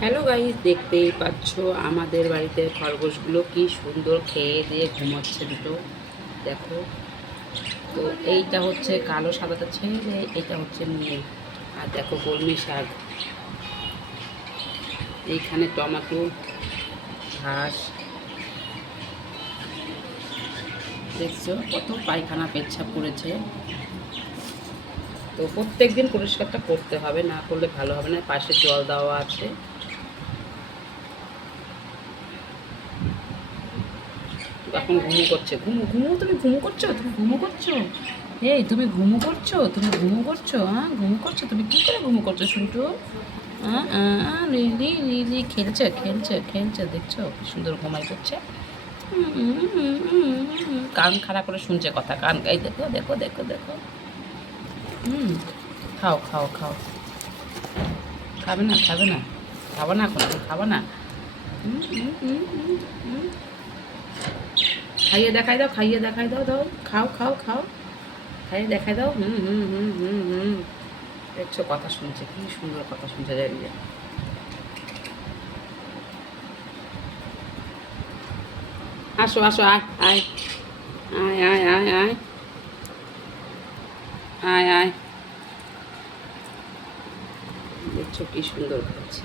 Hello guys, দেখতেই পাচ্ছ আমাদের বাড়িতে খরগোশগুলো কি সুন্দর খেয়ে দিয়ে ঘুমাচ্ছে দুটো। দেখো তো এইটা হচ্ছে কালো সাদাটা ছেলে, এইটা হচ্ছে মেয়ে। আর দেখো কলমি শাক, এইখানে টমেটো, ঘাস। দেখছো কত পায়খানা পেচ্ছাপ করেছে। তো প্রত্যেক দিন পরিষ্কারটা করতে হবে, না করলে ভালো হবে না। পাশে জল দেওয়া আছে। এখন ঘুমো করছে, ঘুমো ঘুমো, তুমি ঘুমো করছো, তুমি ঘুমো করছো। এই তুমি ঘুমো করছো, তুমি ঘুমো করছো, হ্যাঁ ঘুমো করছো, তুমি কী করে ঘুমো করছো শুনটু? লিলি লিলি খেলছে খেলছে খেলছে, দেখছো কি সুন্দর ঘুমাই করছে। কান খাড়া করে শুনছে কথা, কান গাই দেখো দেখো দেখো দেখো। হুম, খাও খাও খাও। খাবে না খাবে না, খাবো না এখন, খাবো না। হুম হুম হুম হুম হুম। খাইয়ে দেখাই দাও, খাইয়ে দেখাই দাও, দাও খাও খাও খাও, খাইয়ে দেখাই দাও। হুম হুম হুম হুম হুম। দেখছো কথা শুনছে, কি সুন্দর কথা শুনছে জানিয়ে। আসো আসো, আয় আয় আয় আয় আয় আয় আয় আয়। দেখছো কি সুন্দর খাচ্ছে।